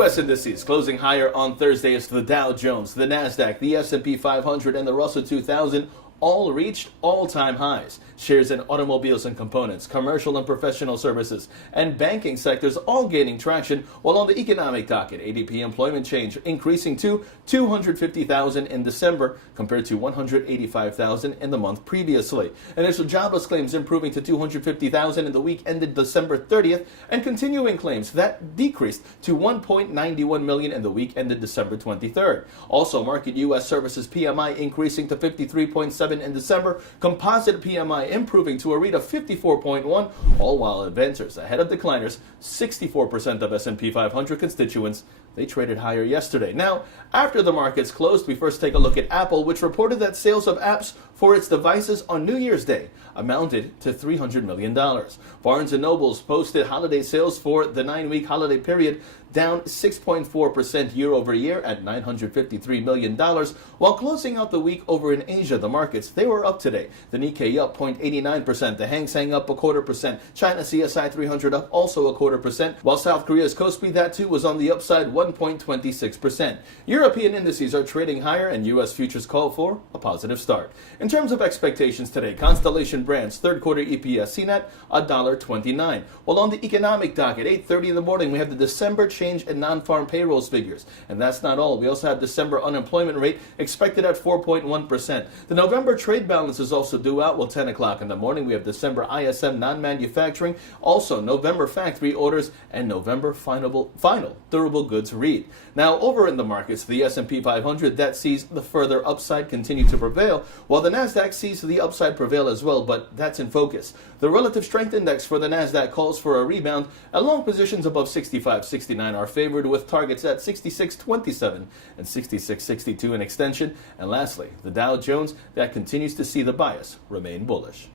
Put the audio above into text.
U.S. indices closing higher on Thursday as the Dow Jones, the Nasdaq, the S&P 500, and the Russell 2000 all reached all-time highs. Shares in automobiles and components, commercial and professional services, and banking sectors all gaining traction, while on the economic docket, ADP employment change increasing to 250,000 in December compared to 185,000 in the month previously. Initial jobless claims improving to 250,000 in the week ended December 30th, and continuing claims that decreased to 1.91 million in the week ended December 23rd. Also, market U.S. services PMI increasing to 53.7 in December, composite PMI improving to a read of 54.1, all while advancers ahead of decliners. 64% of S&P 500 constituents, they traded higher yesterday. Now, after the markets closed, we first take a look at Apple, which reported that sales of apps for its devices on New Year's Day amounted to $300 million. Barnes & Noble's posted holiday sales for the 9-week holiday period down 6.4% year over year at $953 million, while closing out the week over in Asia. The markets, they were up today. The Nikkei up 0.89%, the Hang Seng up 0.25%, China CSI 300 up also 0.25%, while South Korea's Kospi, that too was on the upside 1.26%. European indices are trading higher, and U.S. futures call for a positive start. In terms of expectations today, Constellation Brands third quarter EPS CNET $1.29, while on the economic docket 8:30 in the morning we have the December change in non-farm payrolls figures. And that's not all. We also have December unemployment rate expected at 4.1%. The November trade balance is also due out. Well, 10 o'clock in the morning we have December ISM non-manufacturing, also November factory orders, and November final durable goods read. Now, over in the markets, the S&P 500 that sees the further upside continue to prevail, while the Nasdaq sees the upside prevail as well, but that's in focus. The relative strength index for the Nasdaq calls for a rebound, and long positions above 65.69 are favored, with targets at 66.27 and 66.62 in extension. And lastly, the Dow Jones that continues to see the bias remain bullish.